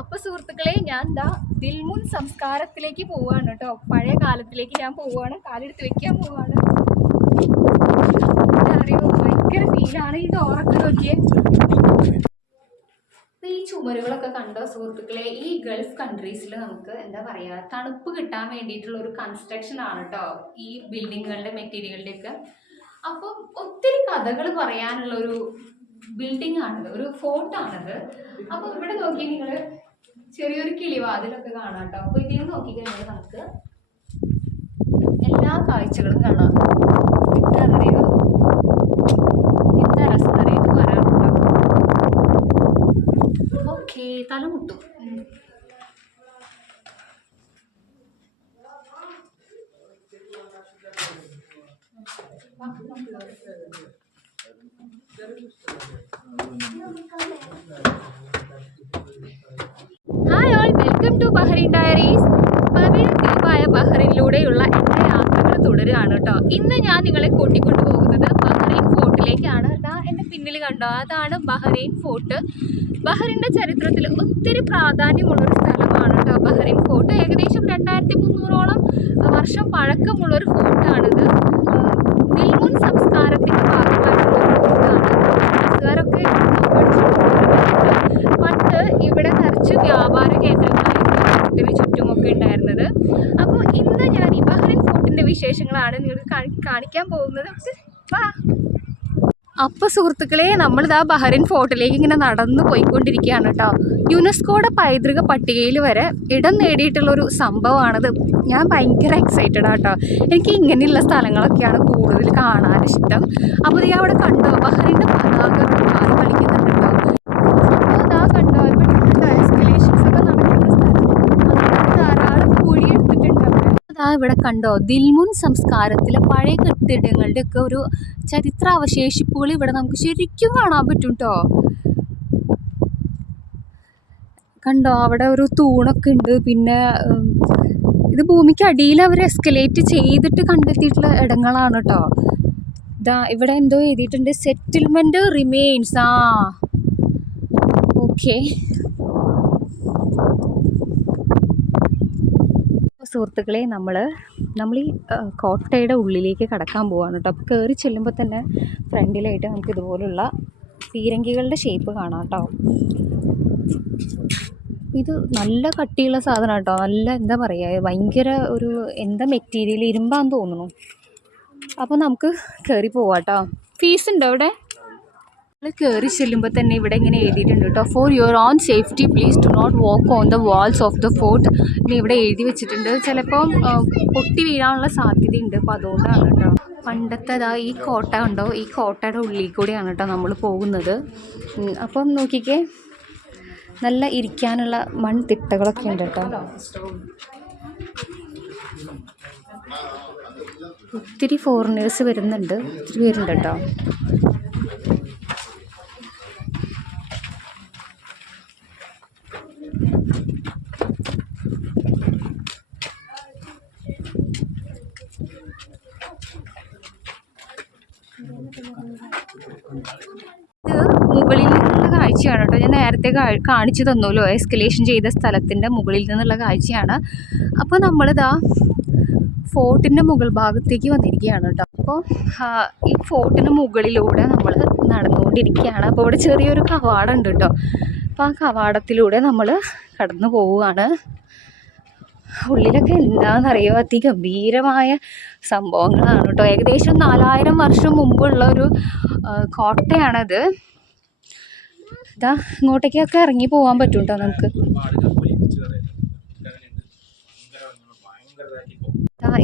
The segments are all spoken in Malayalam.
അപ്പൊ സുഹൃത്തുക്കളെ ഞാൻ എന്താ ദിൽമുൻ സംസ്കാരത്തിലേക്ക് പോവാണ് കേട്ടോ. പഴയ കാലത്തിലേക്ക് ഞാൻ പോവാണ് കാലെടുത്ത് വെക്കാൻ പോവാണ് അറിയോ ഭയങ്കര ഫീലാണ് ഈ ഡോറൊക്കെ നോക്കിയേ. ഈ ചുമരുകളൊക്കെ കണ്ടോ സുഹൃത്തുക്കളെ? ഈ ഗൾഫ് കൺട്രീസിൽ നമുക്ക് എന്താ പറയാ തണുപ്പ് കിട്ടാൻ വേണ്ടിയിട്ടുള്ള ഒരു കൺസ്ട്രക്ഷൻ ആണ് കേട്ടോ ഈ ബിൽഡിങ്ങുകളുടെ മെറ്റീരിയലുകളുടെ ഒക്കെ അപ്പം ഒത്തിരി കഥകൾ പറയാനുള്ള ഒരു ബിൽഡിംഗ് ആണിത്. ഒരു ഫോർട്ടാണിത് അപ്പൊ ഇവിടെ നോക്കി നിങ്ങൾ ചെറിയൊരു കിളിവാതിലൊക്കെ കാണാം കേട്ടോ അപ്പൊ ഇതിൽ നോക്കിക്കഴിഞ്ഞാൽ നമുക്ക് എല്ലാ കാഴ്ചകളും കാണാം. എന്താ എന്താ തുടരുകയാണ് കേട്ടോ ഇന്ന് ഞാൻ നിങ്ങളെ കൂട്ടിക്കൊണ്ടു പോകുന്നത് ബഹ്റൈൻ ഫോർട്ടിലേക്കാണ്. അതാ എന്റെ പിന്നിൽ കണ്ടോ? അതാണ് ബഹ്റൈൻ ഫോർട്ട്. ബഹ്റിന്റെ ചരിത്രത്തിൽ ഒത്തിരി പ്രാധാന്യമുള്ളൊരു സ്ഥലമാണ് കേട്ടോ ബഹ്റൈൻ ഫോർട്ട്. ഏകദേശം രണ്ടായിരത്തി മുന്നൂറോളം വർഷം പഴക്കമുള്ളൊരു ഫോർട്ടാണിത്. ദിൽമുൻ സംസ്കാരത്തിന്റെ ഭാഗമായിട്ടുള്ള ഫോർട്ടാണ്. ാരൊക്കെ പണ്ട് ഇവിടെ നിറച്ച് വ്യാപാര കേന്ദ്രങ്ങളായിരുന്നു ഫോർട്ടിന് ചുറ്റുമൊക്കെ ഉണ്ടായിരുന്നത്. അപ്പോൾ ഇന്ന് ഞാൻ ഈ ബഹ്റിൻ ഫോർട്ടിന്റെ വിശേഷങ്ങളാണ് നിങ്ങൾക്ക് കാണി- കാണിക്കാൻ പോകുന്നത്. വാ. സുഹൃത്തുക്കളെ നമ്മളിതാ ബഹ്റിൻ ഫോർട്ടിലേക്ക് ഇങ്ങനെ നടന്നു പോയിക്കൊണ്ടിരിക്കുകയാണ് കേട്ടോ യുനെസ്കോയുടെ പൈതൃക പട്ടികയിൽ വരെ ഇടം നേടിയിട്ടുള്ള ഒരു സംഭവമാണത്. ഞാൻ ഭയങ്കര എക്സൈറ്റഡ് ആട്ടോ എനിക്ക് ഇങ്ങനെയുള്ള സ്ഥലങ്ങളൊക്കെയാണ് കൂടുതൽ കാണാൻ ഇഷ്ടം. അപ്പോൾ ഈ അവിടെ കണ്ടോ ബഹ്റിന്റെ പതാക മാറി കളിക്കുന്നുണ്ട് കേട്ടോ അപ്പോൾ ഇതാ കണ്ടോ ഇവിടെ എസ്കലേഷൻസ് ഒക്കെ നടക്കുന്ന സ്ഥലം അതുകൊണ്ട് ധാരാളം കുഴി എടുത്തിട്ടുണ്ട് അവിടെ അതാ ഇവിടെ കണ്ടോ? ദിൽമുൻ സംസ്കാരത്തിലെ പഴയ കെട്ടിടങ്ങളുടെ ഒക്കെ ഒരു ചരിത്രാവശേഷിപ്പുകൾ ഇവിടെ നമുക്ക് ശരിക്കും കാണാൻ പറ്റും കേട്ടോ കണ്ടോ? അവിടെ ഒരു തൂണൊക്കെ ഉണ്ട്. പിന്നെ ഇത് ഭൂമിക്ക് അടിയിൽ അവർ എസ്കലേറ്റ് ചെയ്തിട്ട് കണ്ടെത്തിയിട്ടുള്ള ഇടങ്ങളാണ് കേട്ടോ ഇതാ ഇവിടെ എന്തോ എഴുതിയിട്ടുണ്ട്. സെറ്റിൽമെന്റ് റിമെയിൻസ് ആ. ഓക്കെ സുഹൃത്തുക്കളെ നമ്മൾ നമ്മൾ ഈ കോട്ടയുടെ ഉള്ളിലേക്ക് കടക്കാൻ പോവാണ് കേട്ടോ അപ്പോൾ കയറി ചെല്ലുമ്പോൾ തന്നെ ഫ്രണ്ടിലായിട്ട് നമുക്ക് ഇതുപോലുള്ള പീരങ്കികളുടെ ഷേപ്പ് കാണാം കേട്ടോ ഇത് നല്ല കട്ടിയുള്ള സാധനം കേട്ടോ നല്ല എന്താ പറയുക ഭയങ്കര ഒരു എന്താ മെറ്റീരിയൽ ഇരുമ്പാന്ന് തോന്നുന്നു. അപ്പോൾ നമുക്ക് കയറി പോവാം കേട്ടോ ഫീസ് ഉണ്ടോ ഇവിടെ നമ്മൾ കയറി ചെല്ലുമ്പോൾ തന്നെ ഇവിടെ ഇങ്ങനെ എഴുതിയിട്ടുണ്ട് കേട്ടോ for your own safety please to not walk on the walls of the fort ഇനി ഇവിടെ എഴുതി വെച്ചിട്ടുണ്ട്. ചിലപ്പം പൊട്ടി വീഴാനുള്ള സാധ്യതയുണ്ട്. അപ്പോൾ അതുകൊണ്ടാണ് കേട്ടോ പണ്ടത്തെ ദാ ഈ കോട്ട ഉണ്ടോ ഈ കോട്ടയുടെ ഉള്ളിൽ കൂടിയാണ് കേട്ടോ നമ്മൾ പോകുന്നത്. അപ്പം നോക്കിക്കേ. നല്ല ഇരിക്കാനുള്ള മൺതിട്ടകളൊക്കെ ഉണ്ട് കേട്ടോ ഒത്തിരി ഫോറിനേഴ്സ് വരുന്നുണ്ട്. ഒത്തിരി പേരുണ്ട് കേട്ടോ ഇത് മുകളിൽ നിന്നുള്ള കാഴ്ചയാണ് കേട്ടോ. ഞാൻ നേരത്തെ കാണിച്ചു തന്നല്ലോ. എസ്കലേഷൻ ചെയ്ത സ്ഥലത്തിന്റെ മുകളിൽ നിന്നുള്ള കാഴ്ചയാണ്. അപ്പോൾ നമ്മളിതാ ഫോർട്ടിന്റെ മുകൾ ഭാഗത്തേക്ക് വന്നിരിക്കുകയാണ് കേട്ടോ. അപ്പോൾ ഈ ഫോർട്ടിന് മുകളിലൂടെ നമ്മൾ നടന്നുകൊണ്ടിരിക്കുകയാണ്. അപ്പോൾ ഇവിടെ ചെറിയൊരു കവാടമുണ്ട് കേട്ടോ. അപ്പോൾ ആ കവാടത്തിലൂടെ നമ്മൾ കടന്നു പോവുകയാണ്. ഉള്ളിലൊക്കെ എന്താണെന്നറിയോ അതിഗംഭീരമായ സംഭവങ്ങളാണ് കേട്ടോ. ഏകദേശം നാലായിരം വർഷം മുമ്പുള്ള ഒരു കോട്ടയാണത്. ഇതാ ഇങ്ങോട്ടേക്കൊക്കെ ഇറങ്ങി പോകാൻ പറ്റും കേട്ടോ നമുക്ക്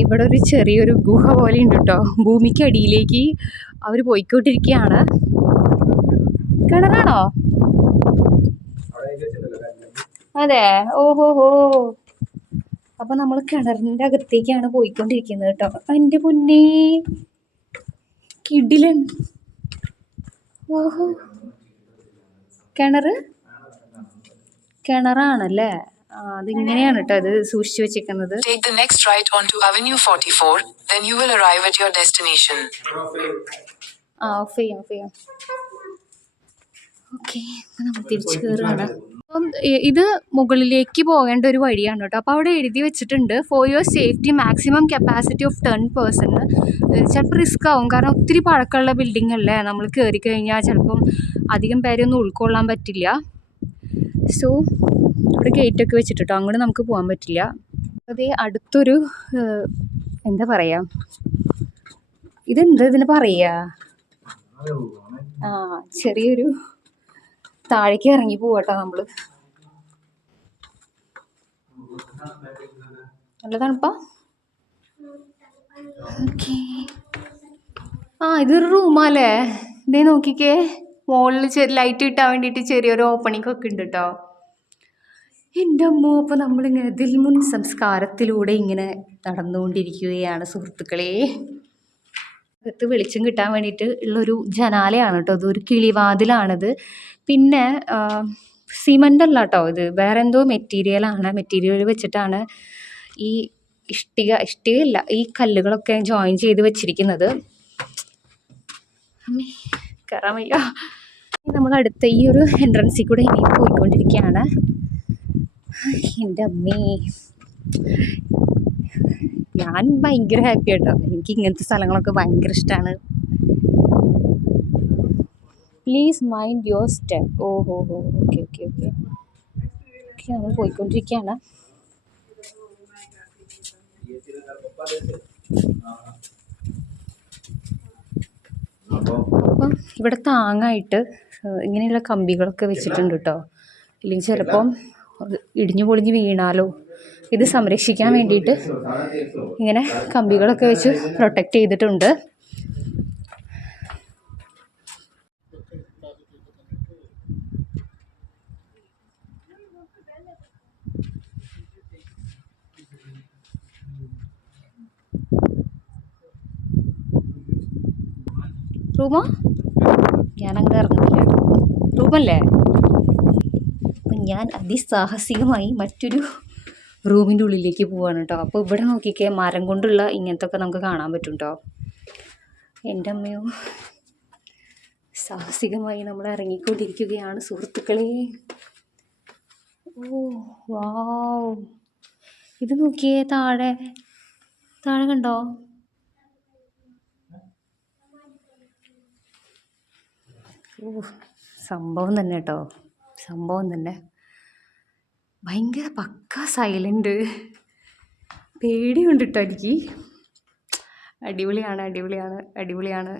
ഇവിടെ ഒരു ചെറിയൊരു ഗുഹ പോലെ ഉണ്ട് കേട്ടോ ഭൂമിക്ക് അടിയിലേക്ക് അവർ പോയിക്കൊണ്ടിരിക്കുകയാണ്. കിണറാണോ? അതെ. ഓഹോ ഹോ അപ്പൊ നമ്മൾ കിണറിന്റെ അകത്തേക്കാണ് പോയിക്കൊണ്ടിരിക്കുന്നത് കേട്ടോ എന്റെ പൊന്നേ കിടിലൻ. ഓഹോ. കിണറ് കിണറാണല്ലേ? അതിങ്ങനെയാണ് കേട്ടോ അത് സൂക്ഷിച്ചു വെച്ചിരിക്കുന്നത്. Take the next right onto Avenue 44, then you will arrive at your destination. ആ ഓഫ് ചെയ്യാം ഓഫ് ചെയ്യാം. ഓക്കെ നമ്മൾ തിരിച്ചു കയറുകയാണ് അപ്പം ഇത് മുകളിലേക്ക് പോകേണ്ട ഒരു വഴിയാണ് കേട്ടോ. അപ്പോൾ അവിടെ എഴുതി വെച്ചിട്ടുണ്ട് for your safety maximum capacity of ten person ചിലപ്പോൾ റിസ്ക് ആവും. കാരണം ഒത്തിരി പഴക്കമുള്ള ബിൽഡിംഗ് അല്ലേ? നമ്മൾ കയറി കഴിഞ്ഞാൽ ചിലപ്പം അധികം പേരെയൊന്നും ഉൾക്കൊള്ളാൻ പറ്റില്ല. സോ ഇവിടെ ഗേറ്റൊക്കെ വെച്ചിട്ട് അങ്ങോട്ട് നമുക്ക് പോകാൻ പറ്റില്ല. അതേ അടുത്തൊരു എന്താ പറയുക ഇതെന്താ ഇതിന് പറയുക ആ ചെറിയൊരു താഴേക്ക് ഇറങ്ങി പോവാട്ടോ നമ്മൾ. നല്ല തണുപ്പാ? ഓക്കേ. ആ ഇതൊരു റൂമാല്ലേ? ഇതേ നോക്കിക്കേ. മുകളിൽ ലൈറ്റ് കിട്ടാൻ വേണ്ടിയിട്ട് ചെറിയൊരു ഓപ്പണിംഗ് ഒക്കെ ഉണ്ട് കേട്ടോ എന്റെ അമ്മ അപ്പോൾ നമ്മളിങ്ങനെ ദിൽമുൻ സംസ്കാരത്തിലൂടെ ഇങ്ങനെ നടന്നുകൊണ്ടിരിക്കുകയാണ് സുഹൃത്തുക്കളെ. അകത്ത് വെളിച്ചം കിട്ടാൻ വേണ്ടിയിട്ട് ഉള്ളൊരു ജനാലയാണ് കേട്ടോ. ഇതൊരു കിളിവാതിലാണിത്. പിന്നെ സിമന്റ് അല്ല കേട്ടോ ഇത്. വേറെ എന്തോ മെറ്റീരിയലാണ് മെറ്റീരിയൽ വെച്ചിട്ടാണ് ഈ ഇഷ്ടിക ഇഷ്ടികയല്ല ഈ കല്ലുകളൊക്കെ ജോയിൻ ചെയ്ത് വെച്ചിരിക്കുന്നത്. അമ്മേ നമ്മൾ അടുത്ത ഈ ഒരു എൻട്രൻസിൽ കൂടെ ഇനി പോയിക്കൊണ്ടിരിക്കുകയാണ്. എന്റെ അമ്മേ. ഞാൻ ഭയങ്കര ഹാപ്പി ആട്ടോ. എനിക്ക് ഇങ്ങനത്തെ സ്ഥലങ്ങളൊക്കെ ഭയങ്കര ഇഷ്ടമാണ് പ്ലീസ് മൈൻഡ് യുവർ സ്റ്റെപ്പ് ഓ ഹോ ഹോ ഓക്കെ ഓക്കെ ഓക്കെ ഓക്കെ നമ്മൾ പോയിക്കൊണ്ടിരിക്കുകയാണ്. അപ്പം ഇവിടെ താങ്ങായിട്ട് ഇങ്ങനെയുള്ള കമ്പികളൊക്കെ വെച്ചിട്ടുണ്ട് കേട്ടോ ഇല്ലെങ്കിൽ ചിലപ്പം ഇടിഞ്ഞു പൊളിഞ്ഞ് വീണാലോ. ഇത് സംരക്ഷിക്കാൻ വേണ്ടിയിട്ട് ഇങ്ങനെ കമ്പികളൊക്കെ വെച്ച് പ്രൊട്ടക്റ്റ് ചെയ്തിട്ടുണ്ട്. റൂമോ? ഞാനങ്ങനെ ഇറങ്ങുന്നില്ല. റൂമല്ലേ? അപ്പം ഞാൻ അതിസാഹസികമായി മറ്റൊരു റൂമിന്റെ ഉള്ളിലേക്ക് പോവാണ് കേട്ടോ അപ്പോൾ ഇവിടെ നോക്കിക്കേ മരം കൊണ്ടുള്ള ഇങ്ങനത്തെ ഒക്കെ നമുക്ക് കാണാൻ പറ്റും കേട്ടോ എന്റെ അമ്മയോ സാഹസികമായി നമ്മൾ ഇറങ്ങിക്കൊണ്ടിരിക്കുകയാണ് സുഹൃത്തുക്കളെ. ഓ വാവ്. ഇത് നോക്കിയേ താഴെ താഴെ കണ്ടോ? ഓ സംഭവം തന്നെ കേട്ടോ സംഭവം തന്നെ. ഭയങ്കര പക്ക സൈലന്റ് പേടിയുണ്ട് കേട്ടോ എനിക്ക്. അടിപൊളിയാണ് അടിപൊളിയാണ് അടിപൊളിയാണ്.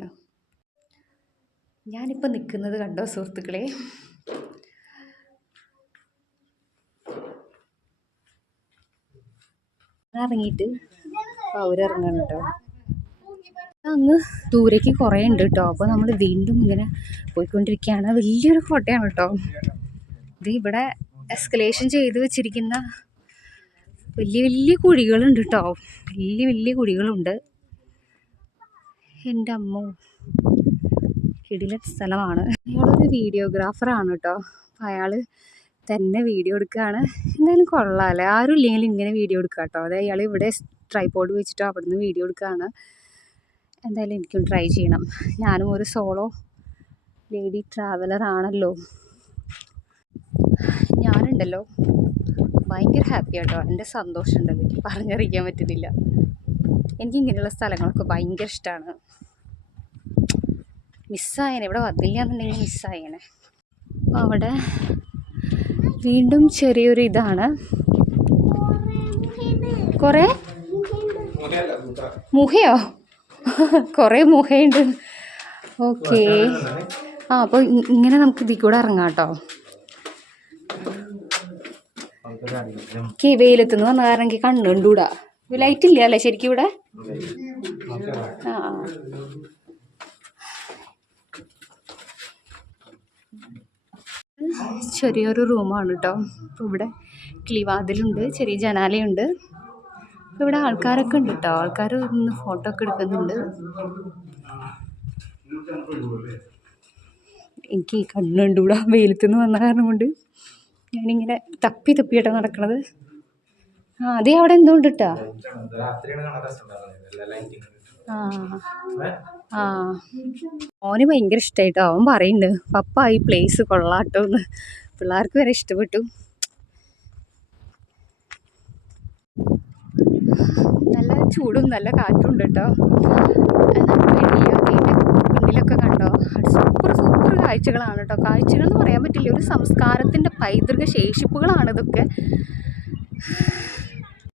ഞാനിപ്പോൾ നിൽക്കുന്നത് കണ്ടോ സുഹൃത്തുക്കളെ? ഇറങ്ങിയിട്ട് അവരിറങ്ങണം കേട്ടോ. അങ്ങ് ദൂരേക്ക് കുറേ ഉണ്ട് കേട്ടോ. അപ്പോൾ നമ്മൾ വീണ്ടും ഇങ്ങനെ പോയിക്കൊണ്ടിരിക്കുകയാണ് വലിയൊരു കോട്ടയാണ് കേട്ടോ. ഇത് ഇവിടെ എസ്കലേഷൻ ചെയ്ത് വെച്ചിരിക്കുന്ന വലിയ വലിയ കുഴികളുണ്ട് കേട്ടോ വലിയ വലിയ കുഴികളുണ്ട്. എന്റെ അമ്മോ കിടിലൻ സ്ഥലമാണ്. അയാളൊരു വീഡിയോഗ്രാഫറാണ് കേട്ടോ. അപ്പം അയാൾ തന്നെ വീഡിയോ എടുക്കുകയാണ് എന്തായാലും കൊള്ളാമല്ലേ ആരും ഇല്ലെങ്കിലും ഇങ്ങനെ വീഡിയോ എടുക്കുക കേട്ടോ. അതായത് അയാൾ ഇവിടെ ട്രൈപോഡ് വെച്ചിട്ടോ അവിടുന്ന് വീഡിയോ എടുക്കുകയാണ് എന്തായാലും എനിക്കും ട്രൈ ചെയ്യണം. ഞാനും ഒരു സോളോ ലേഡി ട്രാവലർ ആണല്ലോ. ഞാനുണ്ടല്ലോ. ഭയങ്കര ഹാപ്പി ആട്ടോ. എന്റെ സന്തോഷമുണ്ട്. എനിക്ക് പറഞ്ഞറിയിക്കാൻ പറ്റുന്നില്ല. എനിക്ക് ഇങ്ങനെയുള്ള സ്ഥലങ്ങളൊക്കെ ഭയങ്കര ഇഷ്ടമാണ് മിസ്സായേനെ. ഇവിടെ വന്നില്ല എന്നുണ്ടെങ്കിൽ മിസ്സായേനെ. അപ്പോൾ അവിടെ വീണ്ടും ചെറിയൊരു ഇതാണ്. കുറേ? മുഹയോ? കുറേ മുഹയുണ്ട്. ഓക്കേ. ആ അപ്പോൾ ഇങ്ങനെ നമുക്ക് ഇതിൽ കൂടെ ഇറങ്ങാം കേട്ടോ. എനിക്ക് വെയിലത്തുനിന്ന് വന്ന കാരണം എനിക്ക് കണ്ണ് ലൈറ്റ് ഇല്ല അല്ലേ ശരിക്കും ഇവിടെ? ആ. ചെറിയൊരു റൂമാണ് കേട്ടോ ഇവിടെ കിളിവാതിലുണ്ട് ചെറിയ ജനാലയുണ്ട്. ഇവിടെ ആൾക്കാരൊക്കെ ഉണ്ട് കേട്ടോ ആൾക്കാർ ഇന്ന് ഫോട്ടോ ഒക്കെ എടുക്കുന്നുണ്ട്. എനിക്ക് കണ്ണുണ്ടൂടാ കണ്ണ് വെയിലത്തുനിന്ന് വന്ന കാരണം കൊണ്ട്. ഞാനിങ്ങനെ തപ്പി തപ്പിയിട്ടാണ് നടക്കണത്. ആ അതേ അവിടെ എന്തോ ഉണ്ട് ആ ആ. ഓന് ഭയങ്കര ഇഷ്ടമായിട്ടോ അവൻ പറയുന്നുണ്ട് പപ്പ ഈ പ്ലേസ് കൊള്ളാട്ടോന്ന്. പിള്ളേർക്ക് വരെ ഇഷ്ടപ്പെട്ടു. നല്ല ചൂടും നല്ല കാറ്റും ഉണ്ട് കേട്ടോ. എന്നാൽ പിന്നിലൊക്കെ കണ്ടോ? സൂപ്പർ സൂപ്പർ കാഴ്ചകളാണ് കേട്ടോ. കാഴ്ചകൾ എന്ന് പറയാൻ പറ്റില്ല. ഒരു സംസ്കാരത്തിന്റെ പൈതൃക ശേഷിപ്പുകളാണ് ഇതൊക്കെ.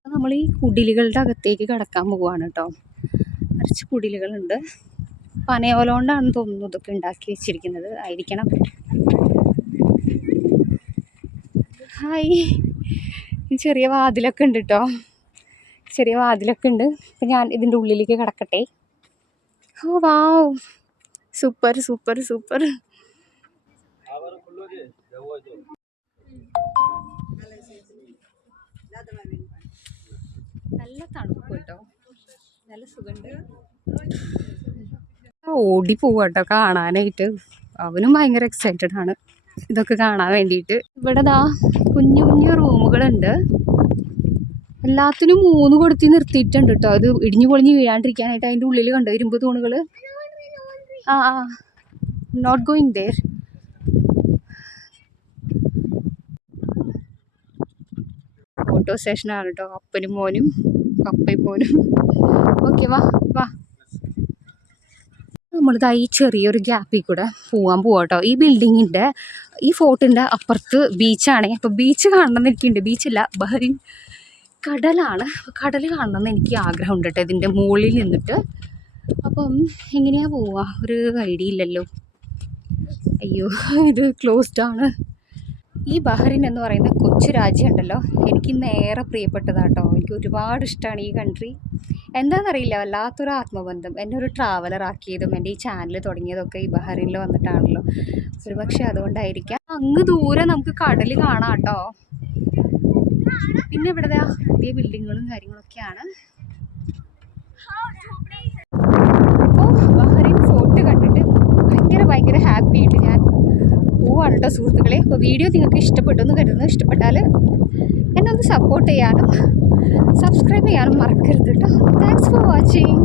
നമ്മൾ ഈ കുടിലുകളുടെ അകത്തേക്ക് കടക്കാൻ പോവുകയാണ് കേട്ടോ. കുറച്ച് കുടിലുകളുണ്ട്. പനയോല കൊണ്ടാണ് തോന്നുന്നു ഇതൊക്കെ ഉണ്ടാക്കി വെച്ചിരിക്കുന്നത്. ആയിരിക്കണം. ഹായ്. ചെറിയ വാതിലൊക്കെ ഉണ്ട് കേട്ടോ. ചെറിയ വാതിലൊക്കെ ഉണ്ട്. അപ്പം ഞാൻ ഇതിന്റെ ഉള്ളിലേക്ക് കിടക്കട്ടെ. ഓ വാവ് സൂപ്പർ സൂപ്പർ സൂപ്പർ. നല്ല തണുപ്പ് കേട്ടോ നല്ല സുഖമുണ്ട് ഓടി പോവാട്ടോ കാണാനായിട്ട്. അവനും ഭയങ്കര എക്സൈറ്റഡ് ആണ് ഇതൊക്കെ കാണാൻ വേണ്ടിയിട്ട്. ഇവിടെ ദാ കുഞ്ഞു കുഞ്ഞു റൂമുകളുണ്ട്. എല്ലാത്തിനും മൂന്ന് കൊടുത്തി നിർത്തിയിട്ടുണ്ട് കേട്ടോ അത് ഇടിഞ്ഞു പൊളിഞ്ഞ് വീഴാണ്ടിരിക്കാനായിട്ട് അതിന്റെ ഉള്ളിൽ കണ്ടോ? ഇരുമ്പ് തൂണുകൾ ആ നോട്ട് ഗോയിങ് ദർ ഫോട്ടോ സെഷനാണ് കേട്ടോ അപ്പനും മോനും പപ്പയും മോനും. ഓക്കെ വാ വാ. നമ്മളിതാ ഈ ചെറിയൊരു ഗ്യാപ്പിൽ കൂടെ പോകാൻ പോവാം കേട്ടോ ഈ ബിൽഡിങ്ങിന്റെ ഈ ഫോർട്ടിന്റെ അപ്പുറത്ത് ബീച്ചാണ് അപ്പോൾ ബീച്ച് കാണണം എന്ന് എനിക്കുണ്ട് ബീച്ചല്ല ബഹറിൻ കടലാണ്. കടൽ കാണണം എന്ന് എനിക്ക് ആഗ്രഹമുണ്ട് കേട്ടോ ഇതിന്റെ മുകളിൽ നിന്നിട്ട് അപ്പം എങ്ങനെയാ പോവുക ഒരു ഐഡിയ ഇല്ലല്ലോ. അയ്യോ ഇത് ക്ലോസ്ഡ് ആണ്. ഈ ബഹറിൻ എന്ന് പറയുന്ന കൊച്ചു രാജ്യം ഉണ്ടല്ലോ എനിക്ക് ഇന്ന് ഏറെ പ്രിയപ്പെട്ടതാട്ടോ. എനിക്ക് ഒരുപാട് ഇഷ്ടമാണ് ഈ കൺട്രി എന്താണെന്നറിയില്ല വല്ലാത്തൊരു ആത്മബന്ധം. എന്നെ ഒരു ട്രാവലർ ആക്കിയതും എന്റെ ഈ ചാനൽ തുടങ്ങിയതൊക്കെ ഈ ബഹറിനിൽ വന്നിട്ടാണല്ലോ. ഒരു പക്ഷേ അതുകൊണ്ടായിരിക്കാം. അങ്ങ് ദൂരെ നമുക്ക് കടൽ കാണാം കേട്ടോ പിന്നെ ഇവിടെ പുതിയ ബിൽഡിങ്ങുകളും കാര്യങ്ങളൊക്കെയാണ് അപ്പോൾ ബഹറിൻ ഫോർട്ട് കണ്ടിട്ട് ഭയങ്കര ഭയങ്കര ഹാപ്പി ആയിട്ട് ഞാൻ പോവാണ് കേട്ടോ സുഹൃത്തുക്കളെ. അപ്പോൾ വീഡിയോ നിങ്ങൾക്ക് ഇഷ്ടപ്പെട്ടു എന്ന് കരുതുന്നു. ഇഷ്ടപ്പെട്ടാൽ എന്നെ ഒന്ന് സപ്പോർട്ട് ചെയ്യാനും സബ്സ്ക്രൈബ് ചെയ്യാനും മറക്കരുത് കേട്ടോ താങ്ക്സ് ഫോർ വാച്ചിങ്